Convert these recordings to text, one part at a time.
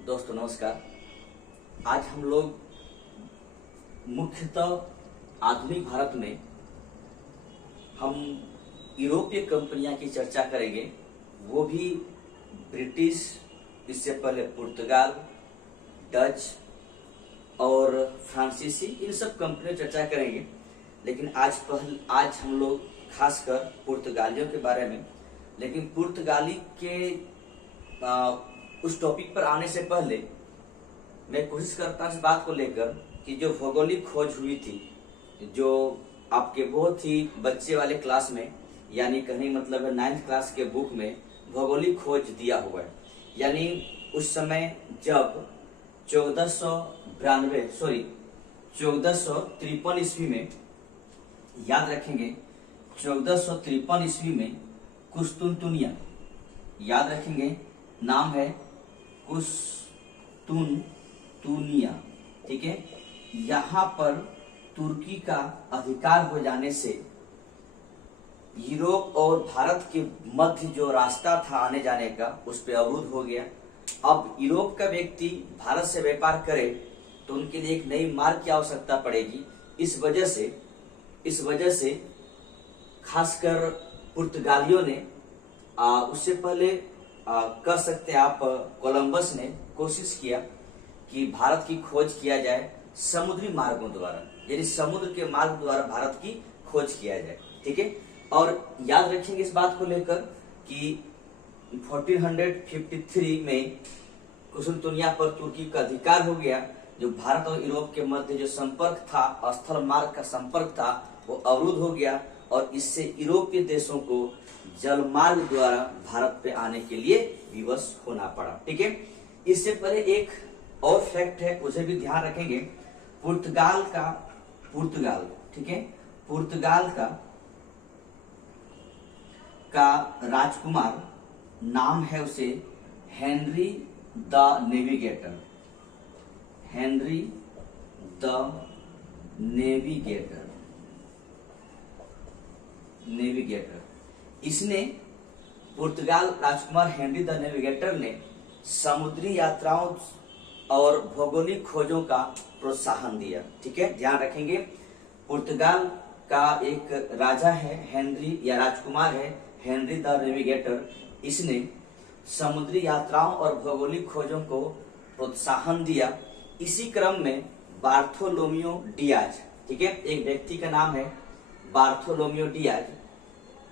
दोस्तों नमस्कार। आज हम लोग मुख्यतः आधुनिक भारत में हम यूरोपीय कंपनियां की चर्चा करेंगे, वो भी ब्रिटिश, इससे पहले पुर्तगाल, डच और फ्रांसीसी, इन सब कंपनियों की चर्चा करेंगे। लेकिन आज हम लोग खासकर पुर्तगालियों के बारे में, लेकिन पुर्तगाली के उस टॉपिक पर आने से पहले मैं कोशिश करता हूं इस बात को लेकर कि जो भौगोलिक खोज हुई थी, जो आपके बहुत ही बच्चे वाले क्लास में, यानी कहने मतलब है 9th क्लास के बुक में भौगोलिक खोज दिया हुआ है। यानी उस समय जब 1453 ईस्वी में, याद रखेंगे 1453 ईस्वी में कुस्तुनतुनिया, याद रखेंगे नाम है कुस्तुनतुनिया, ठीक है। यहाँ पर तुर्की का अधिकार हो जाने से यूरोप और भारत के मध्य जो रास्ता था आने जाने का, उस पर अवरुद्ध हो गया। अब यूरोप का व्यक्ति भारत से व्यापार करे तो उनके लिए एक नई मार्ग की आवश्यकता पड़ेगी। इस वजह से खासकर पुर्तगालियों ने उससे पहले कर सकते आप, कोलंबस ने कोशिश किया कि भारत की खोज किया जाए समुद्री मार्गों द्वारा, यानी समुद्र के मार्ग द्वारा भारत की खोज किया जाए, ठीक है। और याद रखेंगे इस बात को लेकर कि 1453 में कुस्तुनतुनिया पर तुर्की का अधिकार हो गया। जो भारत और यूरोप के मध्य जो संपर्क था, स्थल मार्ग का संपर्क था, वो अवरुद्ध हो गया और इससे यूरोपीय देशों को जल मार्ग द्वारा भारत पे आने के लिए विवश होना पड़ा, ठीक है। इससे पहले एक और फैक्ट है, उसे भी ध्यान रखेंगे। पुर्तगाल, ठीक है, पुर्तगाल का राजकुमार नाम है उसे Henry the navigator, Henry the navigator. इसने, पुर्तगाल राजकुमार हेनरी द नेविगेटर ने समुद्री यात्राओं और भौगोलिक खोजों का प्रोत्साहन दिया, ठीक है। ध्यान रखेंगे, पुर्तगाल का एक राजा है हेनरी, या राजकुमार है हेनरी द नेविगेटर। इसने समुद्री यात्राओं और भौगोलिक खोजों को प्रोत्साहन दिया। इसी क्रम में बार्थोलोमियो डियाज, ठीक है, एक व्यक्ति का नाम है बार्थोलोमियो डियाज।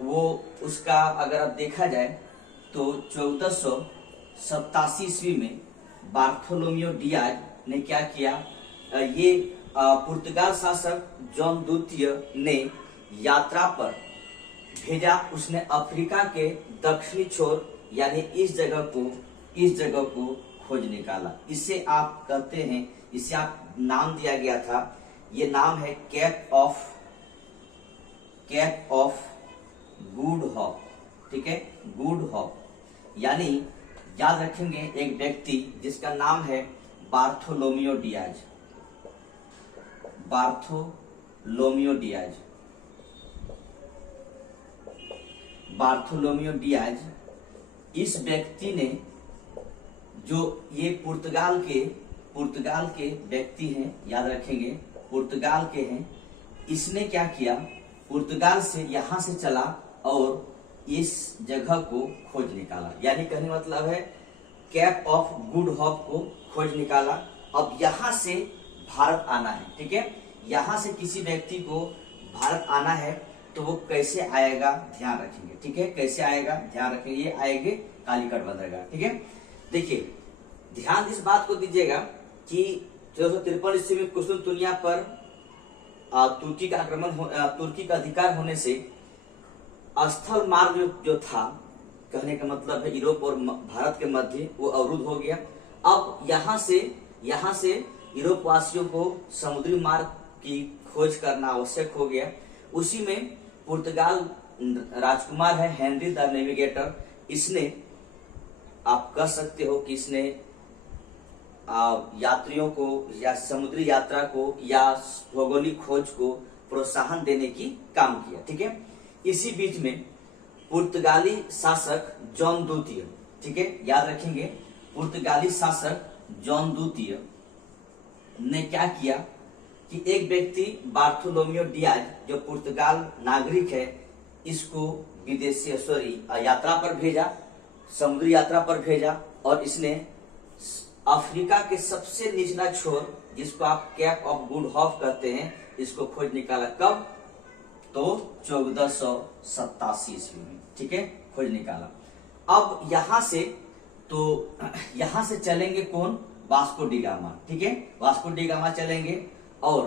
वो उसका अगर अब देखा जाए तो 1487 ईस्वी में बार्थोलोमियो डियाज ने क्या किया, ये पुर्तगाल शासक जॉन द्वितीय ने यात्रा पर भेजा। उसने अफ्रीका के दक्षिणी छोर, यानी इस जगह को खोज निकाला। इसे आप कहते हैं, इसे आप नाम दिया गया था, ये नाम है कैप ऑफ गुड होप, ठीक है, गुड होप। यानी याद रखेंगे एक व्यक्ति जिसका नाम है बार्थोलोमियो डियाज। इस व्यक्ति ने, जो ये पुर्तगाल के व्यक्ति हैं, याद रखेंगे पुर्तगाल के हैं। इसने क्या किया, पुर्तगाल से यहां से चला और इस जगह को खोज निकाला। यानी कहने मतलब है कैप ऑफ गुड होप को खोज निकाला। अब यहां से भारत आना है, ठीक है, यहां से किसी व्यक्ति को भारत आना है तो वो कैसे आएगा, ध्यान रखेंगे, ठीक है, कैसे आएगा ध्यान रखेंगे, ये आएंगे कालीकट बंदरगाह, ठीक है। देखिए ध्यान इस बात को दीजिएगा कि 1453 ईस्वी में कुस्तुनतुनिया पर तुर्की का अधिकार होने से स्थल मार्ग जो था, कहने का मतलब है यूरोप और भारत के मध्य, वो अवरुद्ध हो गया। अब यहाँ से यूरोप वासियों को समुद्री मार्ग की खोज करना आवश्यक हो गया। उसी में पुर्तगाल राजकुमार है हेनरी द नेविगेटर। इसने, आप कह सकते हो कि इसने यात्रियों को या समुद्री यात्रा को या भौगोलिक खोज को प्रोत्साहन देने की काम किया, ठीक है। इसी बीच में पुर्तगाली शासक जॉन द्वितीय, ठीक है, याद रखेंगे पुर्तगाली शासक जॉन द्वितीय ने क्या किया कि एक व्यक्ति बार्थोलोमियो डियाज जो पुर्तगाल नागरिक है, इसको विदेशी यात्रा पर भेजा, समुद्री यात्रा पर भेजा, और इसने अफ्रीका के सबसे निचला छोर जिसको आप कैप ऑफ गुड होप कहते हैं, इसको खोज निकाला। कब? तो 1487 ईस्वी में, ठीक है, खोज निकाला। अब यहां से चलेंगे कौन? वास्को डी गामा, ठीक है, वास्को डी गामा चलेंगे और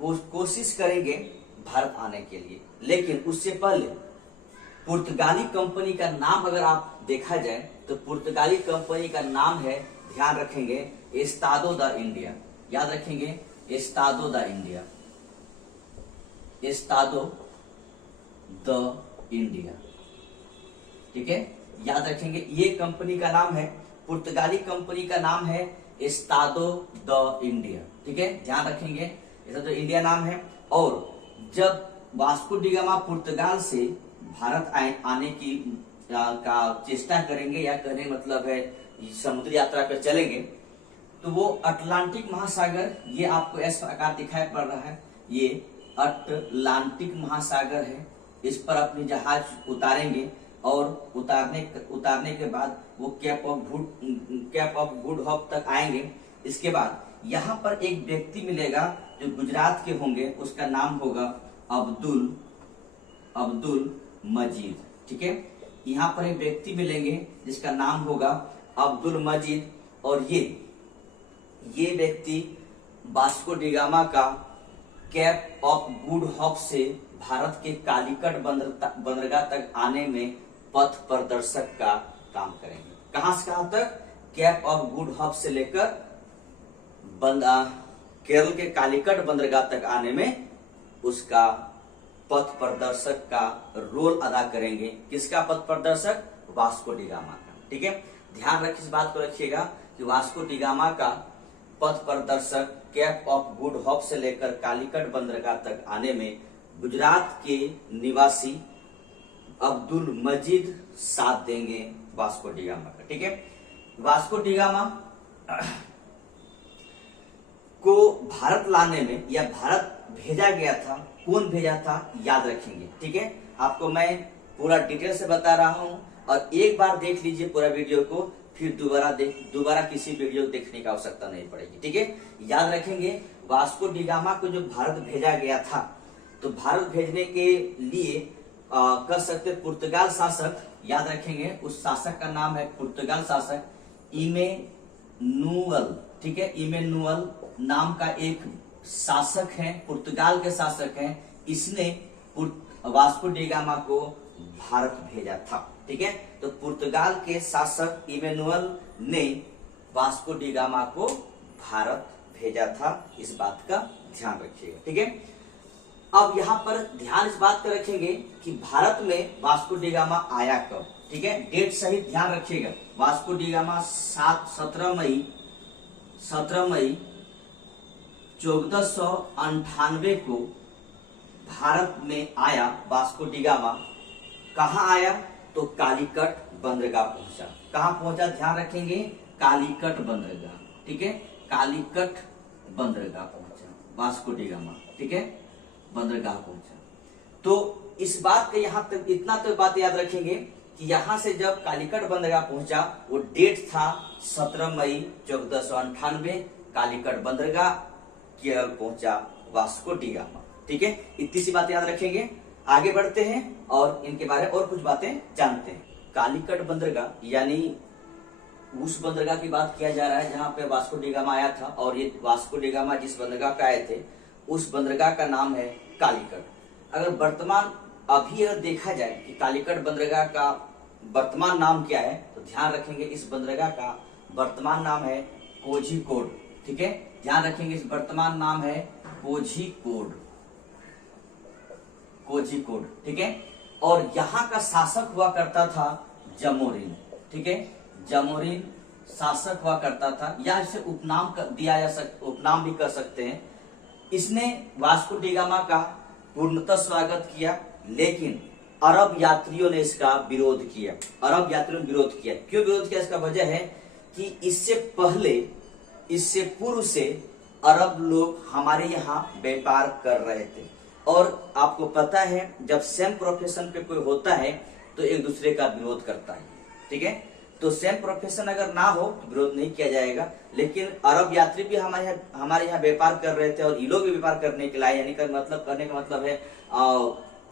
वो कोशिश करेंगे भारत आने के लिए। लेकिन उससे पहले पुर्तगाली कंपनी का नाम अगर आप देखा जाए तो पुर्तगाली कंपनी का नाम है, ध्यान रखेंगे, एस्तादो द इंडिया। याद रखेंगे, Estado the India, Estado the India, ठीक है, याद रखेंगे। ये कंपनी का नाम है, पुर्तगाली कंपनी का नाम है एस्तादो द इंडिया, ठीक है, ध्यान रखेंगे, ऐसा तो इंडिया नाम है। और जब वास्को डी गामा पुर्तगाल से भारत आने की का चेष्टा करेंगे, या कहने मतलब है समुद्री यात्रा पर चलेंगे, तो वो अटलांटिक महासागर, ये आपको इस प्रकार दिखाई पड़ रहा है, ये अटलांटिक महासागर है, इस पर अपनी जहाज उतारेंगे और उतारने के बाद वो कैप ऑफ गुड होप तक आएंगे। इसके बाद यहाँ पर एक व्यक्ति मिलेगा जो गुजरात के होंगे, उसका नाम होगा अब्दुल मजीद, ठीक है, यहाँ पर एक व्यक्ति मिलेंगे जिसका नाम होगा अब्दुल मजीद, और ये व्यक्ति वास्को डी गामा का कैप ऑफ गुड होप से भारत के कालीकट बंदरगाह तक आने में पथ प्रदर्शक का काम करेंगे। कहां से कहां तक? कैप ऑफ गुड होप से लेकर केरल के कालीकट बंदरगाह तक आने में उसका पथ प्रदर्शक का रोल अदा करेंगे। किसका पथ प्रदर्शक? वास्को डी गामा का, ठीक है, ध्यान रखिए, इस बात को रखिएगा कि वास्को डी गामा का पथ प्रदर्शक कैप ऑफ गुड होप से लेकर कालीकट बंदरगाह तक आने में गुजरात के निवासी अब्दुल मजीद साथ देंगे वास्को डी गामा का, ठीक है। वास्को डी गामा को भारत लाने में या भारत भेजा गया था, कौन भेजा था याद रखेंगे, ठीक है। आपको मैं पूरा डिटेल से बता रहा हूं और एक बार देख लीजिए पूरा वीडियो को, फिर दोबारा किसी वीडियो देखने की आवश्यकता नहीं पड़ेगी, ठीक है। याद रखेंगे वास्को डी गामा को जो भारत भेजा गया था, तो भारत भेजने के लिए कर सकते पुर्तगाल शासक, याद रखेंगे उस शासक का नाम है पुर्तगाल शासक इमेनुअल, ठीक है, इमेनुअल नाम का एक शासक है, पुर्तगाल के शासक हैं, इसने वास्को डी गामा को भारत भेजा था, ठीक है। तो पुर्तगाल के शासक इमेनुअल ने वास्को डी गामा को भारत भेजा था, इस बात का ध्यान रखिएगा, ठीक है। अब यहाँ पर ध्यान इस बात का रखेंगे कि भारत में वास्को डी गामा आया कब, ठीक है, डेट सही ध्यान रखिएगा। वास्को डी गामा 17 मई 1498 को भारत में आया वास्को डी गामा। कहाँ आया? तो कालीकट बंदरगाह पहुंचा। कहाँ पहुंचा? ध्यान रखेंगे, कालीकट बंदरगाह, ठीक है, कालीकट बंदरगाह पहुंचा वास्को डी गामा, ठीक है, बंदरगाह पहुंचा। तो इस बात का यहाँ तक इतना तो बात याद रखेंगे कि यहाँ से जब कालीकट बंदरगाह पहुंचा, वो डेट था 17 मई 1498, कालीकट बंदरगाह, केरल पहुंचा वास्को डी गामा, ठीक है। इतनी सी बात याद रखेंगे। आगे बढ़ते हैं और इनके बारे में और कुछ बातें जानते हैं। कालीकट बंदरगाह यानी उस बंदरगाह की बात किया जा रहा है जहां पे वास्को डी गामा आया था, और ये वास्को डी गामा जिस बंदरगाह पे आए थे उस बंदरगाह का नाम है कालीकट। अगर वर्तमान अभी अगर देखा जाए कि कालीकट बंदरगाह का वर्तमान नाम क्या है, तो ध्यान रखेंगे इस बंदरगाह का वर्तमान नाम है कोझिकोड, ठीक है, ध्यान रखेंगे इस वर्तमान नाम है कोझिकोड, कोझिकोड, ठीक है। और यहाँ का शासक हुआ करता था जमोरिन, ठीक है, जमोरिन शासक हुआ करता था, या इसे उपनाम दिया जा सकता, उपनाम भी कर सकते हैं। इसने वास्को डी गामा का पूर्णतः स्वागत किया, लेकिन अरब यात्रियों ने इसका विरोध किया। अरब यात्रियों ने विरोध किया। क्यों विरोध किया? इसका वजह है कि इससे पहले इससे पूर्व से अरब लोग हमारे यहाँ व्यापार कर रहे थे। और आपको पता है जब सेम प्रोफेशन पे कोई होता है तो एक दूसरे का विरोध करता है, ठीक है। तो सेम प्रोफेशन अगर ना हो तो विरोध नहीं किया जाएगा। लेकिन अरब यात्री भी हमारे यहाँ व्यापार कर रहे थे और ये लोग भी व्यापार करने के लिए, यानी करने का मतलब है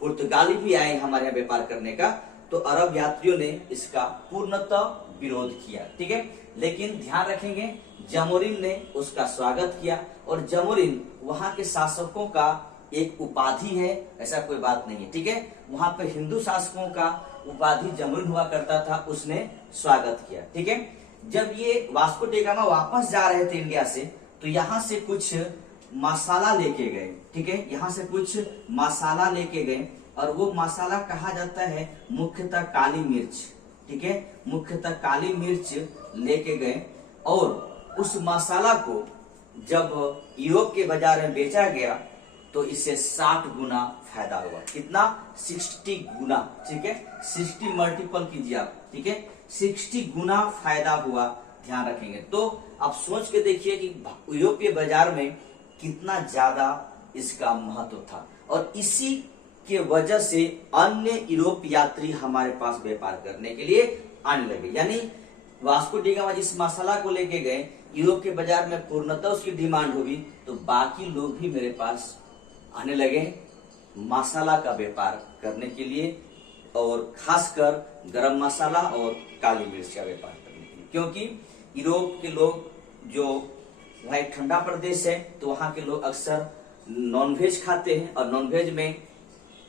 पुर्तगाली भी आए हमारे यहाँ व्यापार करने का। तो अरब यात्रियों ने इसका पूर्णतः विरोध किया, ठीक है। लेकिन ध्यान रखेंगे जमोरिन ने उसका स्वागत किया, और जमोरिन वहां के शासकों का एक उपाधि है, ऐसा कोई बात नहीं है, ठीक है। वहां पर हिंदू शासकों का उपाधि जमोरिन हुआ करता था, उसने स्वागत किया, ठीक है। जब ये वास्को डी गामा वापस जा रहे थे इंडिया से, तो यहाँ से कुछ मसाला लेके गए, ठीक है। यहाँ से कुछ मसाला लेके गए, और वो मसाला कहा जाता है मुख्यतः काली मिर्च, ठीक है। मुख्यतः काली मिर्च लेके गए, और उस मसाला को जब यूरोप के बाजार में बेचा गया तो इससे 60 गुना फायदा हुआ। कितना? 60 गुना, ठीक है। 60 मल्टीपल कीजिए आप, ठीक है। 60 गुना फायदा हुआ, ध्यान रखेंगे। तो आप सोच के देखिए कि यूरोपीय बाजार में कितना ज्यादा इसका महत्व था, और इसी के वजह से अन्य यूरोप यात्री हमारे पास व्यापार करने के लिए आने लगे। यानी वास्को डी गामा जिस मसाला को लेके गए, यूरोप के बाजार में पूर्णतः उसकी डिमांड होगी, तो बाकी लोग भी मेरे पास आने लगे मसाला का व्यापार करने के लिए, और खासकर गरम मसाला और काली मिर्च का व्यापार करने के लिए। क्योंकि यूरोप के लोग, जो वहाँ एक ठंडा प्रदेश है, तो वहाँ के लोग अक्सर नॉनवेज खाते हैं, और नॉनवेज में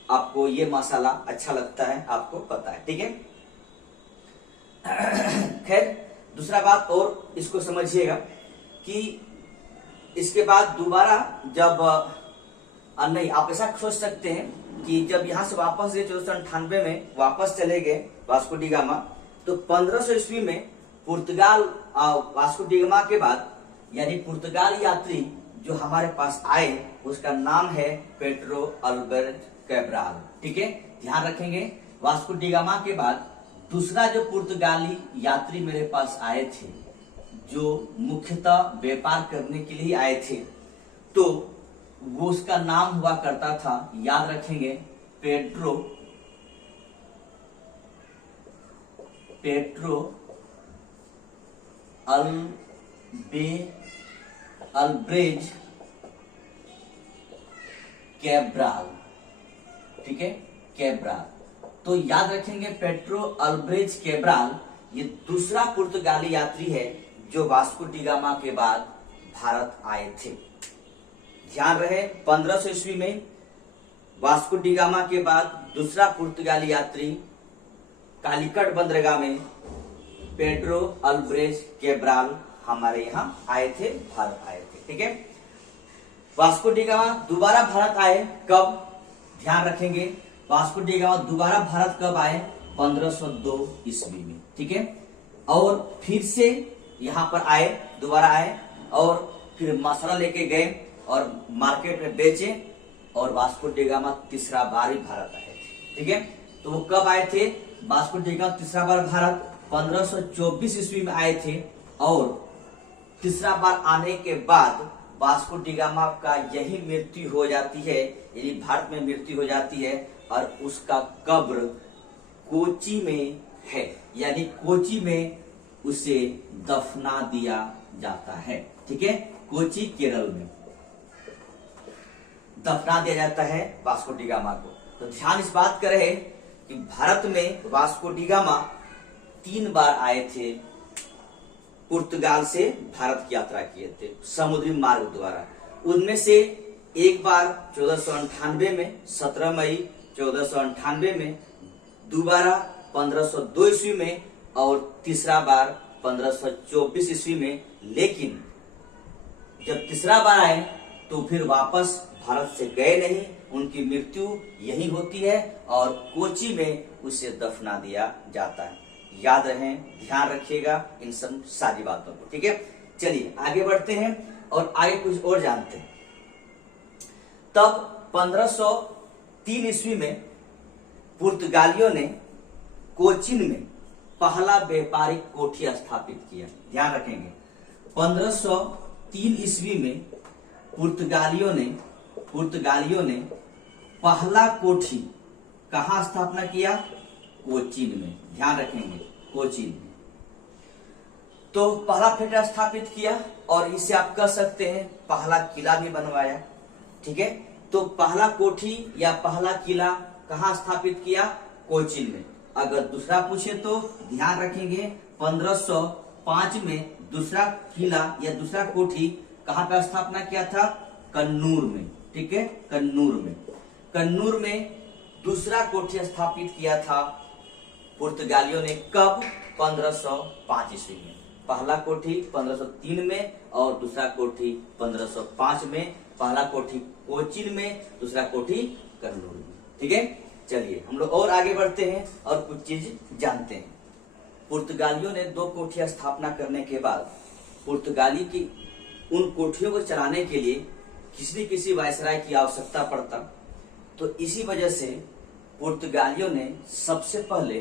आपको ये मसाला अच्छा लगता है, आपको पता है, ठीक है। खैर, दूसरा बात और इसको समझिएगा कि इसके बाद दोबारा जब नहीं, आप ऐसा सोच सकते हैं कि जब यहाँ से वापस गए 1498 में वापस चले गए वास्को डी गामा, तो 1500 ईस्वी में पुर्तगाल वास्को डी गामा के बाद, यानी पुर्तगाल यात्री जो हमारे पास आए, उसका नाम है पेड्रो अल्बर्ट कैब्राल, ठीक है। ध्यान रखेंगे वास्को डी गामा के बाद दूसरा जो पुर्तगाली यात्री मेरे पास आए थे, जो मुख्यतः व्यापार करने के लिए आए थे, तो वो उसका नाम हुआ करता था, याद रखेंगे, पेड्रो अल्ब्रेज कैब्राल, ठीक है, कैब्राल। तो याद रखेंगे पेड्रो अल्ब्रेज कैब्राल ये दूसरा पुर्तगाली यात्री है जो वास्को डी गामा के बाद भारत आए थे। ध्यान रहे 1500 ईस्वी में वास्को डी गामा के बाद दूसरा पुर्तगाली यात्री कालीकट बंदरगाह में पेड्रो अल्ब्रेज कैब्राल हमारे यहाँ आए थे, भारत आए थे, ठीक है। वास्को डी गामा दोबारा भारत आए, कब? ध्यान रखेंगे वास्को डी गामा दोबारा भारत कब आए? 1502 ईस्वी में, ठीक है। और फिर से यहाँ पर आए, दोबारा आए, और फिर मसाला लेके गए और मार्केट में बेचे, और वास्को डी गामा तीसरा बार ही भारत आए थे, ठीक है। तो वो कब आए थे? वास्को डी गामा तीसरा बार भारत 1524 ईस्वी में आए थे, और तीसरा बार आने के बाद वास्को डी गामा का यही मृत्यु हो जाती है, यानी भारत में मृत्यु हो जाती है, और उसका कब्र कोची में है, यानी कोची में उसे दफना दिया जाता है, ठीक है। कोची केरल में दफना दिया जाता है वास्को डी गामा को। तो ध्यान इस बात का रहे कि भारत में वास्को डी गामा 3 बार आए थे, पुर्तगाल से भारत की यात्रा किए थे समुद्री मार्ग द्वारा। उनमें से एक बार 1498 में, 17 मई 1498 में, दोबारा 1502 ईस्वी में, और तीसरा बार 1524 ईस्वी में। लेकिन जब तीसरा बार आए तो फिर वापस भारत से गए नहीं, उनकी मृत्यु यही होती है, और कोची में उसे दफना दिया जाता है। याद रहे, ध्यान रखिएगा इन सब सारी बातों को, ठीक है। चलिए आगे बढ़ते हैं और आगे कुछ और जानते हैं। तब 1503 ईस्वी में पुर्तगालियों ने कोचीन में पहला व्यापारिक कोठी स्थापित किया। ध्यान रखेंगे 1503 ईस्वी में पुर्तगालियों ने पहला कोठी कहाँ स्थापना किया? कोचीन में। ध्यान रखेंगे, कोचीन में। तो पहला फेटा स्थापित किया और इसे आप कह सकते हैं पहला किला भी बनवाया। ठीक है, तो पहला कोठी या पहला किला कहाँ स्थापित किया? कोचीन में। अगर दूसरा पूछे तो ध्यान रखेंगे 1505 में दूसरा किला या दूसरा कोठी कहाँ पे स्थापना किया था? कन्नूर में। ठीक है, कन्नूर में दूसरा कोठी स्थापित किया था पुर्तगालियों ने। कब? 1505 ईस्वी में। पहला कोठी 1503 में और दूसरा कोठी 1505 में। पहला कोठी कोचीन में, दूसरा कोठी कन्नूर में। ठीक है, चलिए हम लोग और आगे बढ़ते हैं और कुछ चीज जानते हैं। पुर्तगालियों ने 2 कोठियां स्थापना करने के बाद पुर्तगाली की उन कोठियों को चलाने के लिए किसी वायसराय की आवश्यकता पड़ता। तो इसी वजह से पुर्तगालियों ने सबसे पहले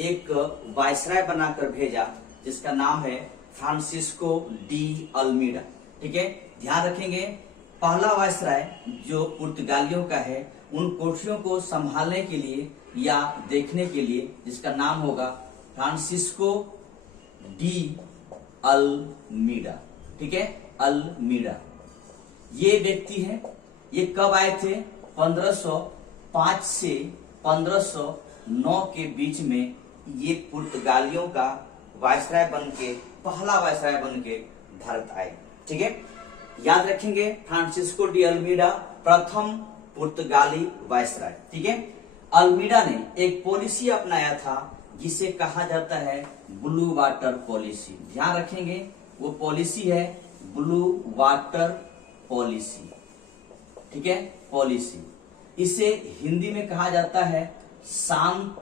एक वायसराय बनाकर भेजा जिसका नाम है फ्रांसिस्को डी अल्मीडा। ठीक है, ध्यान रखेंगे पहला वायसराय जो पुर्तगालियों का है उन कोठियों को संभालने के लिए या देखने के लिए जिसका नाम होगा फ्रांसिस्को डी अल्मीडा। ठीक है, अल्मीडा ये व्यक्ति है। ये कब आए थे? 1505 से 1509 के बीच में ये पुर्तगालियों का वायसराय बनके, पहला वायसराय बनके भारत आए। ठीक है, याद रखेंगे फ्रांसिस्को डी अल्मीडा प्रथम पुर्तगाली वायसराय। ठीक है, अल्मीडा ने एक पॉलिसी अपनाया था जिसे कहा जाता है ब्लू वाटर पॉलिसी। ध्यान रखेंगे वो पॉलिसी है ब्लू वाटर पॉलिसी। ठीक है, पॉलिसी। इसे हिंदी में कहा जाता है शांत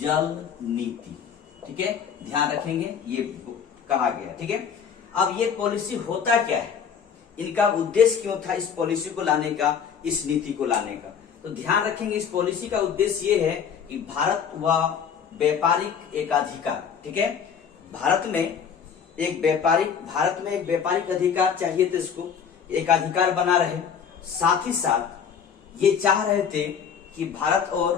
जल नीति। ठीक है, ध्यान रखेंगे ये कहा गया। ठीक है, अब ये पॉलिसी होता क्या है, इनका उद्देश्य क्यों था इस पॉलिसी को लाने का, इस नीति को लाने का? तो ध्यान रखेंगे इस पॉलिसी का उद्देश्य ये है कि भारत व व्यापारिक एकाधिकार। ठीक है, भारत में एक व्यापारिक अधिकार चाहिए थे, इसको एकाधिकार बना रहे। साथ ही साथ ये चाह रहे थे कि भारत और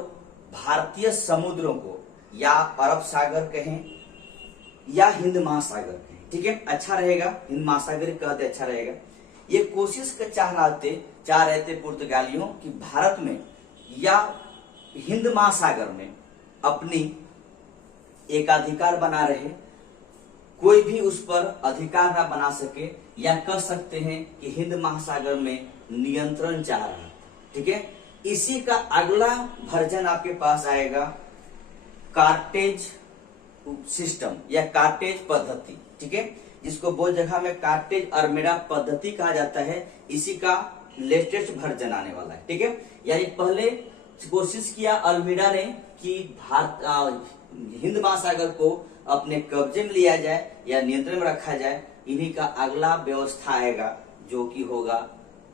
भारतीय समुद्रों को या अरब सागर कहें या हिंद महासागर कहें। ठीक है, अच्छा रहेगा, हिंद महासागर कहते अच्छा रहेगा। ये कोशिश कर चाह रहे थे पुर्तगालियों कि भारत में या हिंद महासागर में अपनी एकाधिकार बना रहे, कोई भी उस पर अधिकार ना बना सके, या कह सकते हैं कि हिंद महासागर में नियंत्रण चाह रहा है। ठीक है, इसी का अगला वर्जन आपके पास आएगा कार्टेज सिस्टम या कार्टेज पद्धति। ठीक है, जिसको बहुत जगह में कार्टेज अल्मीडा पद्धति कहा जाता है। इसी का लेटेस्ट वर्जन आने वाला है। ठीक है, यानी पहले कोशिश किया अल्मीडा ने कि हिंद महासागर को अपने कब्जे में लिया जाए या नियंत्रण में रखा जाए। इन्हीं का अगला व्यवस्था आएगा जो कि होगा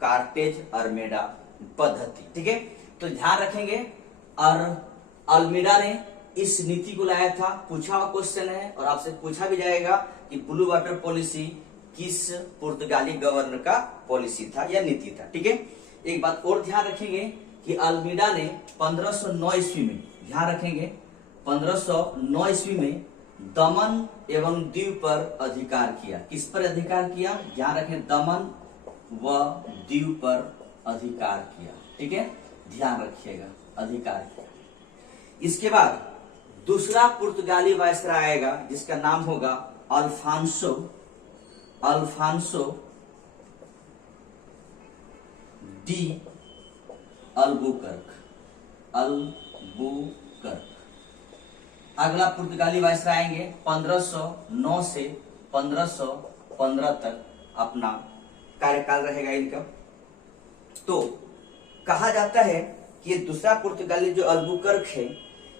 कार्टेज अल्मीडा पद्धति। ठीक है, तो ध्यान रखेंगे। और अल्मीडा ने इस नीति को लाया था। पूछा हुआ क्वेश्चन है और आपसे पूछा भी जाएगा कि ब्लू वाटर पॉलिसी किस पुर्तगाली गवर्नर का पॉलिसी था या नीति था। ठीक है, एक बात और ध्यान रखेंगे कि अल्मीडा ने 1509 ईस्वी में, ध्यान रखेंगे 1509 ईस्वी में दमन एवं दीव पर अधिकार किया। किस पर अधिकार किया? ध्यान रखें, दमन व दीव पर अधिकार किया। ठीक है, ध्यान रखिएगा, अधिकार किया। इसके बाद दूसरा पुर्तगाली वायसराय आएगा जिसका नाम होगा अल्फांसो डी अल्बुकर्क। अगला पुर्तगाली वायसराय आएंगे 1509 से 1515 तक अपना कार्यकाल रहेगा इनका। तो कहा जाता है कि ये दूसरा पुर्तगाली जो अल्बुकर्क है,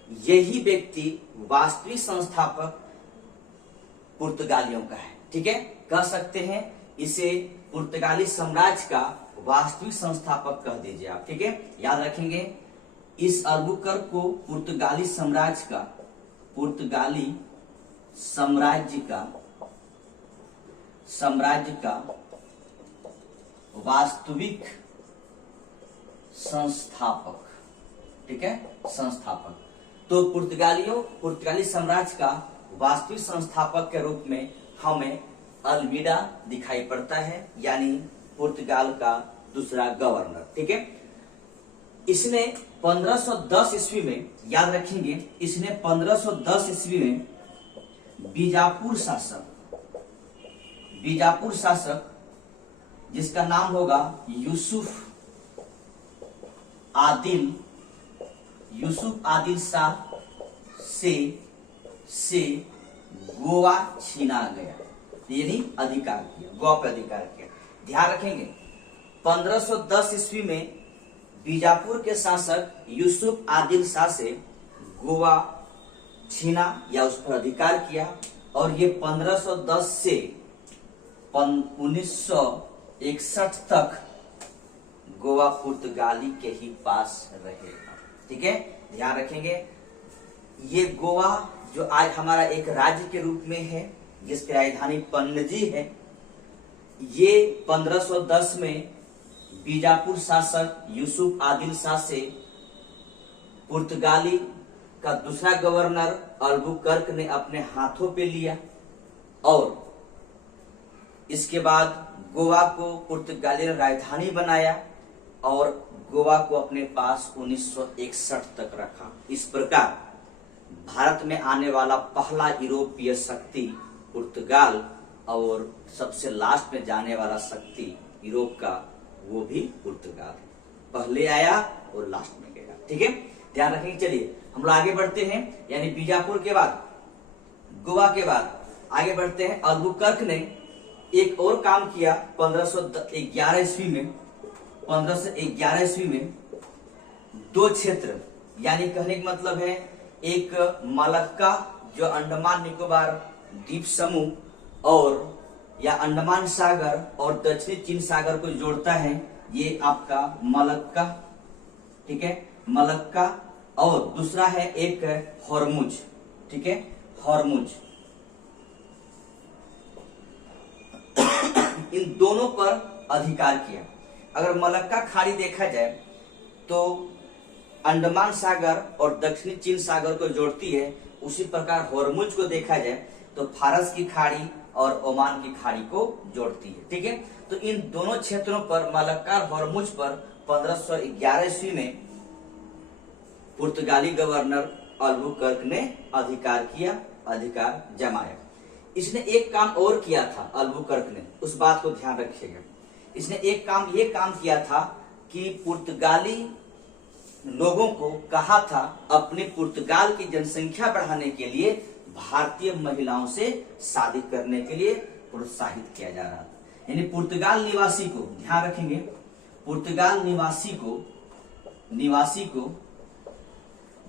यही व्यक्ति वास्तविक संस्थापक पुर्तगालियों का है। ठीक है, कह सकते हैं इसे पुर्तगाली साम्राज्य का वास्तविक संस्थापक कह दीजिए आप। ठीक है, याद रखेंगे इस अल्बुकर्क को पुर्तगाली साम्राज्य का साम्राज्य का वास्तविक संस्थापक, ठीक है, संस्थापक। तो पुर्तगाली साम्राज्य का वास्तविक संस्थापक के रूप में हमें अल्मीडा दिखाई पड़ता है, यानी पुर्तगाल का दूसरा गवर्नर, ठीक है। इसने 1510 ईस्वी में, याद रखेंगे, इसने 1510 ईस्वी में बीजापुर शासक जिसका नाम होगा यूसुफ आदिल शाह से गोवा छीना गया, यानी अधिकार किया, गोवा पर अधिकार किया। ध्यान रखेंगे 1510 ईस्वी में बीजापुर के शासक यूसुफ आदिल शाह से गोवा छीना या उस पर अधिकार किया, और ये 1510 से 1961 तक गोवा पुर्तगाली के ही पास रहेगा, ठीक है। ध्यान रखेंगे ये गोवा जो आज हमारा एक राज्य के रूप में है, जिसकी राजधानी पणजी है, ये 1510 में बीजापुर शासक यूसुफ आदिल शाह से पुर्तगाली का दूसरा गवर्नर अल्बुकर्क ने अपने हाथों पे लिया, और इसके बाद गोवा को पुर्तगाली ने राजधानी बनाया और गोवा को अपने पास 1961 तक रखा। इस प्रकार भारत में आने वाला पहला यूरोपीय शक्ति पुर्तगाल, और सबसे लास्ट में जाने वाला शक्ति यूरोप का, वो भी पुर्तगाल, पहले आया और लास्ट में गया, ठीक है। ध्यान रखेंगे। चलिए हम लोग आगे बढ़ते हैं, यानी बीजापुर के बाद, गोवा के बाद आगे बढ़ते हैं। अल्बुकर्क ने एक और काम किया 1511 ईस्वी में। 1511 ईस्वी में दो क्षेत्र, यानी कहने का मतलब है एक मलक्का जो अंडमान निकोबार द्वीप समूह और या अंडमान सागर और दक्षिणी चीन सागर को जोड़ता है, ये आपका मलक्का, ठीक है, मलक्का, और दूसरा है एक हॉर्मुज, ठीक है, हॉर्मुज। इन दोनों पर अधिकार किया। अगर मलक्का खाड़ी देखा जाए तो अंडमान सागर और दक्षिणी चीन सागर को जोड़ती है, उसी प्रकार हॉर्मुज को देखा जाए तो फारस की खाड़ी और ओमान की खाड़ी को जोड़ती है, ठीक है। तो इन दोनों क्षेत्रों पर, मलक्का और हॉर्मुज पर 1511 ईस्वी में पुर्तगाली गवर्नर अल्बुकर्क ने अधिकार किया, अधिकार जमाया। इसने एक काम और किया था अल्बुकर्क ने, उस बात को ध्यान रखिएगा। इसने एक काम, ये काम किया था कि पुर्तगाली लोगों को कहा था अपने पुर्तगाल की जनसंख्या बढ़ाने के लिए भारतीय महिलाओं से शादी करने के लिए प्रोत्साहित किया जा रहा था। यानी पुर्तगाल निवासी को, ध्यान रखेंगे, पुर्तगाल निवासी को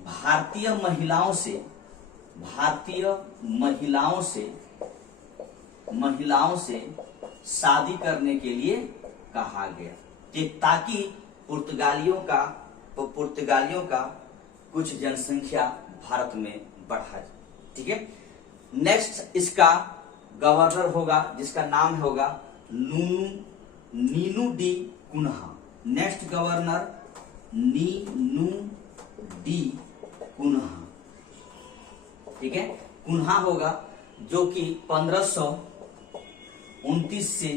भारतीय महिलाओं से शादी करने के लिए कहा गया, ताकि पुर्तगालियों का कुछ जनसंख्या भारत में बढ़ा जाए, ठीक है। नेक्स्ट इसका गवर्नर होगा जिसका नाम होगा Nuno da Cunha. Next governor Nuno da Cunha, ठीक है, कुन्हा होगा, जो कि 1529 से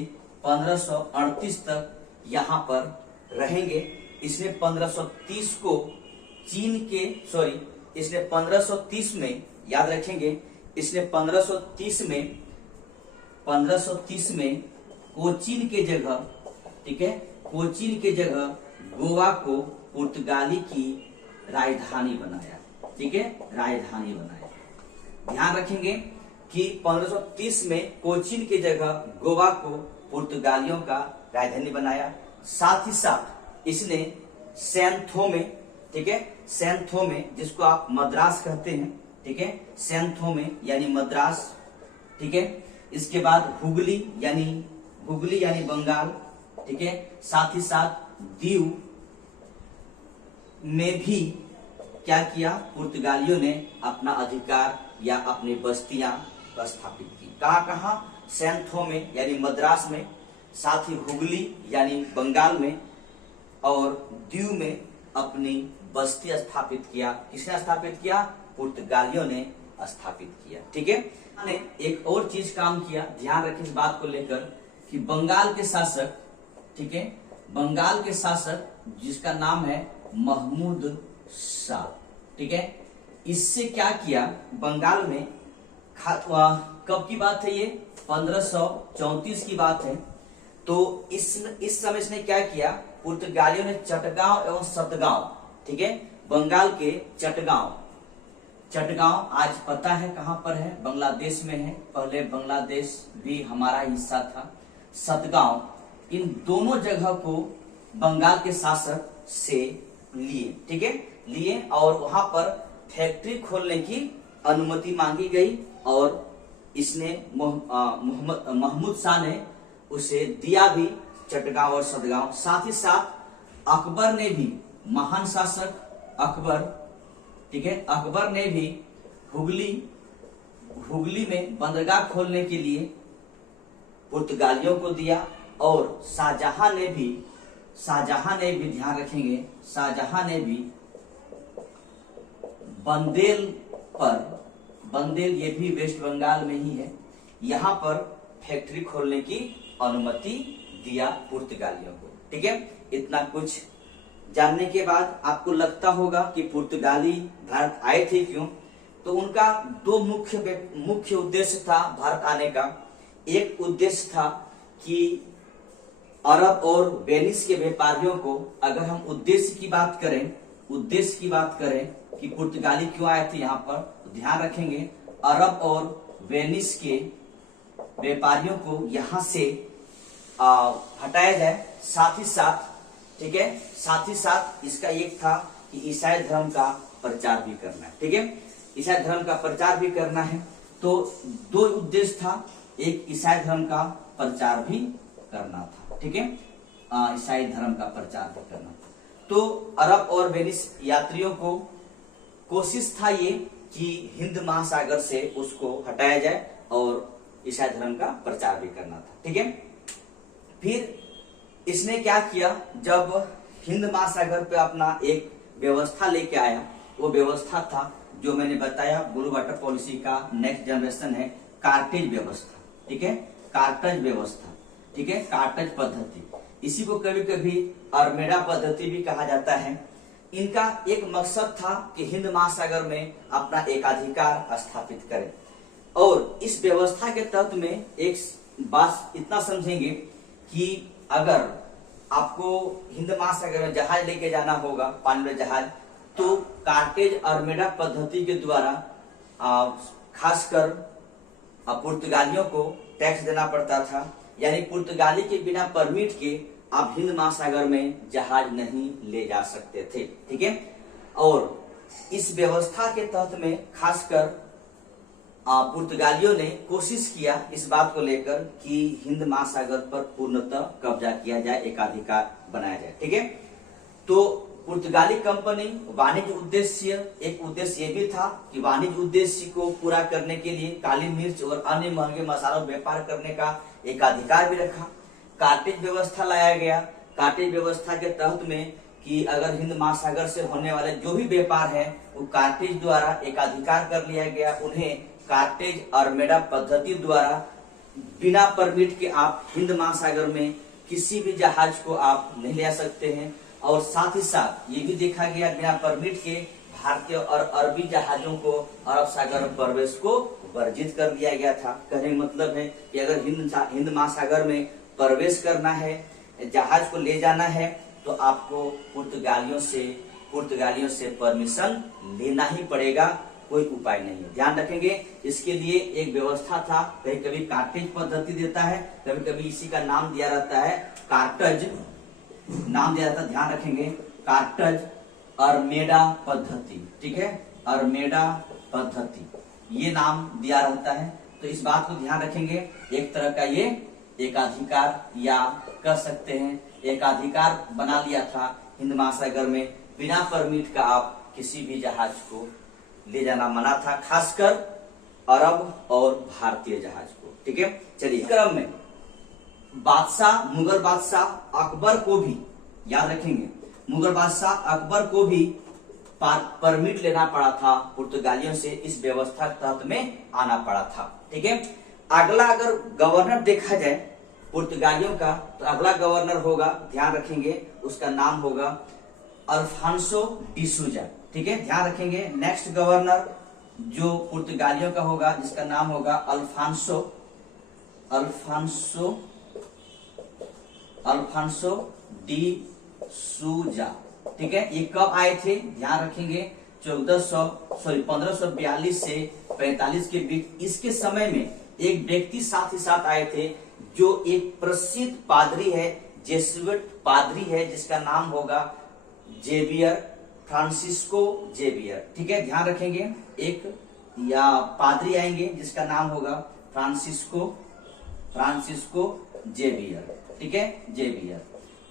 1538 तक यहाँ पर रहेंगे। इसने 1530 को इसने 1530 में, याद रखेंगे, इसने 1530 में कोचीन के जगह, ठीक है, कोचीन के जगह गोवा को पुर्तगाली की राजधानी बनाया, ठीक है, राजधानी बनाया। ध्यान रखेंगे कि 1530 में कोचीन की जगह गोवा को पुर्तगालियों का राजधानी बनाया। साथ ही साथ इसने सैंथोमे, ठीक है, सैंथोमे जिसको आप मद्रास कहते हैं, ठीक है, सैंथोमे यानी मद्रास, ठीक है। इसके बाद हुगली यानी बंगाल, ठीक है। साथ ही साथ दीव में भी क्या किया, पुर्तगालियों ने अपना अधिकार या अपनी बस्तियां स्थापित की। कहां? सैंथो में यानी मद्रास में, साथ ही हुगली यानी बंगाल में और दीव में अपनी बस्ती स्थापित किया। किसने स्थापित किया? पुर्तगालियों ने स्थापित किया। ठीक है, ने एक और चीज काम किया, ध्यान रखें इस बात को लेकर कि बंगाल के शासक, ठीक है, बंगाल के शासक जिसका नाम है महमूद शाह, ठीक है, इससे क्या किया, बंगाल में कब की बात है ये? 1534 की बात है। तो इस समय इसने क्या किया, पुर्तगालियों ने चटगांव एवं सतगांव, ठीक है, बंगाल के चटगांव आज पता है कहां पर है? बांग्लादेश में है, पहले बांग्लादेश भी हमारा हिस्सा था। सतगांव, इन दोनों जगह को बंगाल के शासक से लिए, ठीक है, लिए और वहां पर फैक्ट्री खोलने की अनुमति मांगी गई और इसने महमूद शाह ने उसे दिया भी, चटगांव और सतगांव। साथ ही साथ अकबर ने भी, महान शासक अकबर, ठीक है, अकबर ने भी हुगली में बंदरगाह खोलने के लिए पुर्तगालियों को दिया और शाहजहां ने भी ध्यान रखेंगे, शाहजहां ने भी बंदेल ये भी वेस्ट बंगाल में ही है, यहाँ पर फैक्ट्री खोलने की अनुमति दिया पुर्तगालियों को। ठीक है, इतना कुछ जानने के बाद आपको लगता होगा कि पुर्तगाली भारत आए थे क्यों? तो उनका दो मुख्य उद्देश्य था भारत आने का। एक उद्देश्य था कि अरब और वेनिस के व्यापारियों को, अगर हम उद्देश्य की बात करें कि पुर्तगाली क्यों आए थे यहाँ पर, तो ध्यान रखेंगे अरब और वेनिस के व्यापारियों को यहाँ से हटाया जाए। साथ ही साथ, ठीक है, साथ ही साथ इसका एक था कि ईसाई धर्म का प्रचार भी करना है। ठीक है, ईसाई धर्म का प्रचार भी करना है। तो दो उद्देश्य था, एक ईसाई धर्म का प्रचार भी करना था। ठीक है, ईसाई धर्म का प्रचार भी करना था। तो अरब और वेनिस यात्रियों को कोशिश था ये कि हिंद महासागर से उसको हटाया जाए और ईसाई धर्म का प्रचार भी करना था। ठीक है, फिर इसने क्या किया, जब हिंद महासागर पे अपना एक व्यवस्था लेके आया, वो व्यवस्था था जो मैंने बताया ब्लू वाटर पॉलिसी का नेक्स्ट जनरेशन है, कार्टेज व्यवस्था। ठीक है, कार्टेज व्यवस्था, ठीक है, कार्टेज पद्धति, इसी को कभी कभी अरमेडा पद्धति भी कहा जाता है। इनका एक मकसद था कि हिंद महासागर में अपना एकाधिकार स्थापित करें। और इस व्यवस्था के तहत में एक बात इतना समझेंगे कि अगर आपको हिंद महासागर में जहाज लेके जाना होगा, पानी में जहाज, तो कार्टेज अरमेडा पद्धति के द्वारा खासकर पुर्तगालियों को टैक्स देना पड़ता था। यानी पुर्तगाली के बिना परमिट के आप हिंद महासागर में जहाज नहीं ले जा सकते थे। ठीक है, और इस व्यवस्था के तहत में खासकर पुर्तगालियों ने कोशिश किया इस बात को लेकर कि हिंद महासागर पर पूर्णतः कब्जा किया जाए, एकाधिकार बनाया जाए। ठीक है, तो पुर्तगाली कंपनी वाणिज्य उद्देश्य, एक उद्देश्य ये भी था कि वाणिज्य उद्देश्य को पूरा करने के लिए काली मिर्च और अन्य महंगे मसालों व्यापार करने का एकाधिकार भी रखा। कार्टेज व्यवस्था लाया गया। कार्टेज व्यवस्था के तहत में कि अगर हिंद महासागर से होने वाले जो भी व्यापार है वो कार्टेज द्वारा एकाधिकार कर लिया गया। उन्हें कार्टेज अरमेडा पद्धति द्वारा बिना परमिट के आप हिंद महासागर में किसी भी जहाज को आप नहीं ले सकते हैं। और साथ ही साथ ये भी देखा गया बिना परमिट के भारतीय और अरबी जहाजों को अरब सागर प्रवेश को वर्जित कर दिया गया था। कहने का मतलब है कि अगर हिंद महासागर में प्रवेश करना है, जहाज को ले जाना है, तो आपको पुर्तगालियों से परमिशन लेना ही पड़ेगा, कोई उपाय नहीं है। ध्यान रखेंगे, इसके लिए एक व्यवस्था था। कभी कभी कार्टेज पद्धति देता है, कभी कभी इसी का नाम दिया रहता है कार्टेज, नाम दिया जाता है, ध्यान रखेंगे, कार्टेज अरमेडा पद्धति। ठीक है, अरमेडा पद्धति ये नाम दिया रहता है। तो इस बात को ध्यान रखेंगे, एक तरह का ये एकाधिकार या कह सकते हैं एकाधिकार बना लिया था हिंद महासागर में। बिना परमिट का आप किसी भी जहाज को ले जाना मना था, खासकर अरब और भारतीय जहाज को। ठीक है। चलिए, क्रम में मुगल बादशाह अकबर को भी, याद रखेंगे, मुगल बादशाह अकबर को भी परमिट लेना पड़ा था पुर्तगालियों से, इस व्यवस्था के तहत में आना पड़ा था। ठीक है। अगला अगर गवर्नर देखा जाए पुर्तगालियों का, तो अगला गवर्नर होगा, ध्यान रखेंगे, उसका नाम होगा अल्फांसो डिसूजा। ठीक है, ध्यान रखेंगे। नेक्स्ट गवर्नर जो पुर्तगालियों का होगा, जिसका नाम होगा अल्फांसो डी सूजा। ठीक है, ये कब आए थे, ध्यान रखेंगे, 1542 से 45 के बीच। इसके समय में एक व्यक्ति साथ ही साथ आए थे जो एक प्रसिद्ध पादरी है, जेसुइट पादरी है, जिसका नाम होगा जेवियर, फ्रांसिस्को जेवियर। ठीक है, ध्यान रखेंगे, एक या पादरी आएंगे जिसका नाम होगा फ्रांसिस्को जेवियर। ठीक है, जेवियर।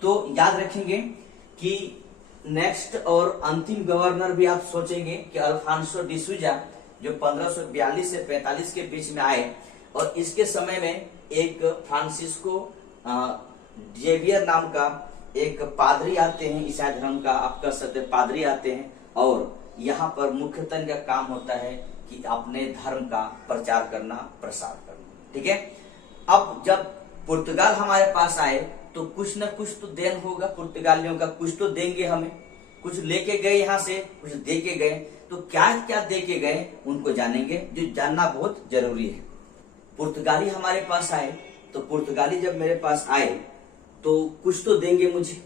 तो याद रखेंगे कि नेक्स्ट और अंतिम गवर्नर भी आप सोचेंगे कि अल्फांसो डिसूजा, जो 1542 से 45 के बीच में आए, और इसके समय में एक फ्रांसिस्को जेवियर नाम का एक पादरी आते हैं, ईसाई धर्म का आप कह सकते पादरी आते हैं, और यहाँ पर मुख्यतः इनका काम होता है कि अपने धर्म का प्रचार करना, प्रसार करना। ठीक है। अब जब पुर्तगाल हमारे पास आए तो कुछ न कुछ तो देन होगा पुर्तगालियों का, कुछ तो देंगे हमें, कुछ लेके गए यहाँ से, कुछ दे के गए, तो क्या क्या दे के गए उनको जानेंगे, जो जानना बहुत जरूरी है। पुर्तगाली हमारे पास आए, तो पुर्तगाली जब मेरे पास आए तो कुछ तो देंगे मुझे,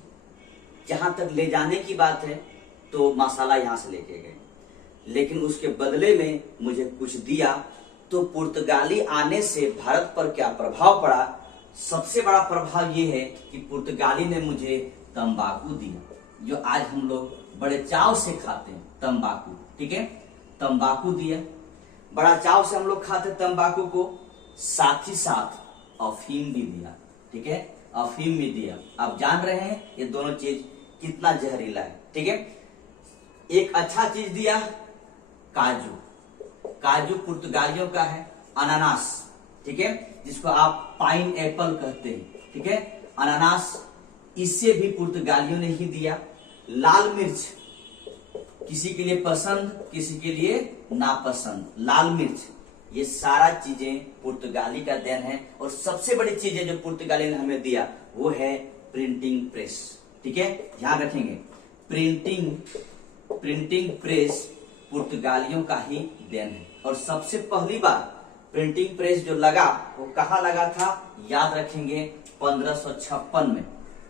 जहां तक ले जाने की बात है तो मसाला यहाँ से लेके गए, लेकिन उसके बदले में मुझे कुछ दिया। तो पुर्तगाली आने से भारत पर क्या प्रभाव पड़ा? सबसे बड़ा प्रभाव ये है कि पुर्तगाली ने मुझे तंबाकू दिया, जो आज हम लोग बड़े चाव से खाते हैं, तंबाकू। ठीक है, तंबाकू दिया, बड़ा चाव से हम लोग खाते तंबाकू को, साथ ही साथ अफीम भी दिया। ठीक है, अफीम भी दिया। आप जान रहे हैं ये दोनों चीज कितना जहरीला है। ठीक है, एक अच्छा चीज दिया, काजू। काजू पुर्तगालियों का है, अनानास। ठीक है, जिसको आप पाइन एप्पल कहते हैं। ठीक है, अनानास, इससे भी पुर्तगालियों ने ही दिया। लाल मिर्च, किसी के लिए पसंद, किसी के लिए नापसंद, लाल मिर्च, ये सारा चीजें पुर्तगाली का देन है। और सबसे बड़ी चीजें जो पुर्तगाली ने हमें दिया वो है प्रिंटिंग प्रेस। ठीक है, ध्यान रखेंगे, प्रिंटिंग प्रेस पुर्तगालियों का ही देन है। और सबसे पहली बार प्रिंटिंग प्रेस जो लगा वो कहाँ लगा था, याद रखेंगे, 1556 में।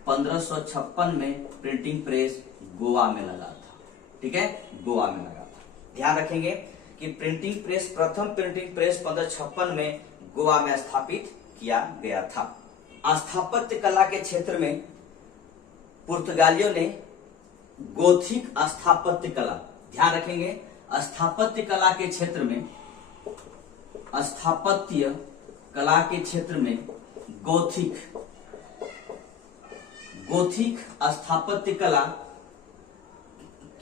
1556 में प्रिंटिंग प्रेस गोवा में लगा था। ठीक है, गोवा में लगा था। ध्यान रखेंगे कि प्रिंटिंग प्रेस, प्रथम प्रिंटिंग प्रेस 1556 में गोवा में स्थापित किया गया था। स्थापत्य कला के क्षेत्र में पुर्तगालियों ने गोथिक स्थापत्य कला, ध्यान रखेंगे, स्थापत्य कला के क्षेत्र में, स्थापत्य कला के क्षेत्र में गोथिक स्थापत्य कला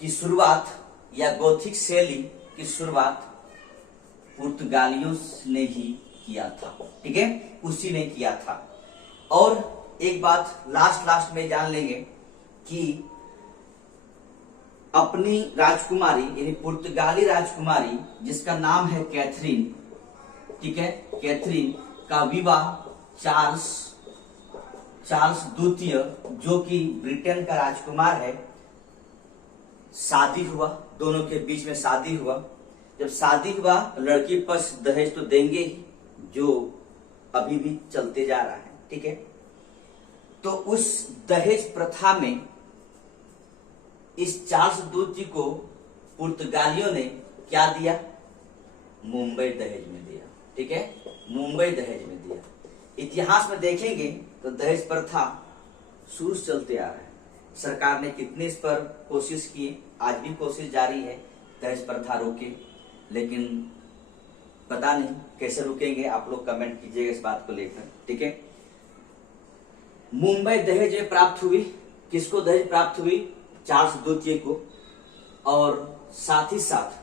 की शुरुआत या गोथिक शैली की शुरुआत पुर्तगालियों ने ही किया था। ठीक है, उसी ने किया था। और एक बात लास्ट में जान लेंगे कि अपनी राजकुमारी, यानी पुर्तगाली राजकुमारी जिसका नाम है कैथरीन, ठीक है, कैथरीन का विवाह चार्ल्स द्वितीय, जो कि ब्रिटेन का राजकुमार है, शादी हुआ, दोनों के बीच में शादी हुआ। जब शादी हुआ तो लड़की पक्ष दहेज तो देंगे ही, जो अभी भी चलते जा रहा है। ठीक है, तो उस दहेज प्रथा में इस चार्ल्स द्वितीय को पुर्तगालियों ने क्या दिया, मुंबई दहेज में दिया। ठीक है, मुंबई दहेज में दिया। इतिहास में देखेंगे तो दहेज प्रथा शुरू से चलते आ रहा है। सरकार ने कितने इस पर कोशिश की, आज भी कोशिश जारी है दहेज प्रथा रोके, लेकिन पता नहीं कैसे रुकेंगे। आप लोग कमेंट कीजिएगा इस बात को लेकर। ठीक है, मुंबई दहेज में प्राप्त हुई, किसको दहेज प्राप्त हुई, चार्ल्स द्वितीय को। और साथ ही साथ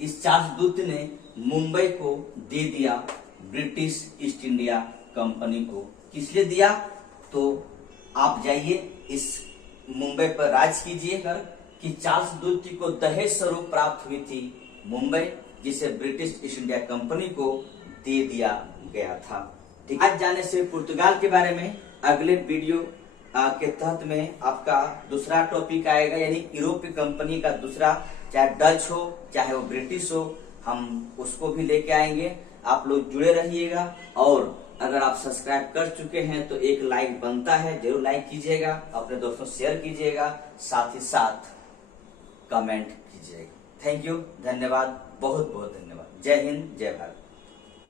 इस चार्ल्स द्वितीय ने मुंबई को दे दिया ब्रिटिश ईस्ट इंडिया कंपनी को। किस लिए दिया? तो आप जाइए इस मुंबई पर राज कीजिए कि चार्ल्स द्वितीय को दहेज स्वरूप प्राप्त हुई थी मुंबई, जिसे ब्रिटिश ईस्ट इंडिया कंपनी को दे दिया गया था। ठीक, आज जाने से पुर्तगाल के बारे में अगले वीडियो के तहत में आपका दूसरा टॉपिक आएगा, यानी यूरोपीय कंपनी का दूसरा, चाहे डच हो चाहे वो ब्रिटिश हो, हम उसको भी लेके आएंगे। आप लोग जुड़े रहिएगा, और अगर आप सब्सक्राइब कर चुके हैं तो एक लाइक बनता है, जरूर लाइक कीजिएगा, अपने दोस्तों शेयर कीजिएगा, साथ ही साथ कमेंट कीजिएगा। थैंक यू, धन्यवाद, बहुत बहुत धन्यवाद। जय हिंद, जय भारत।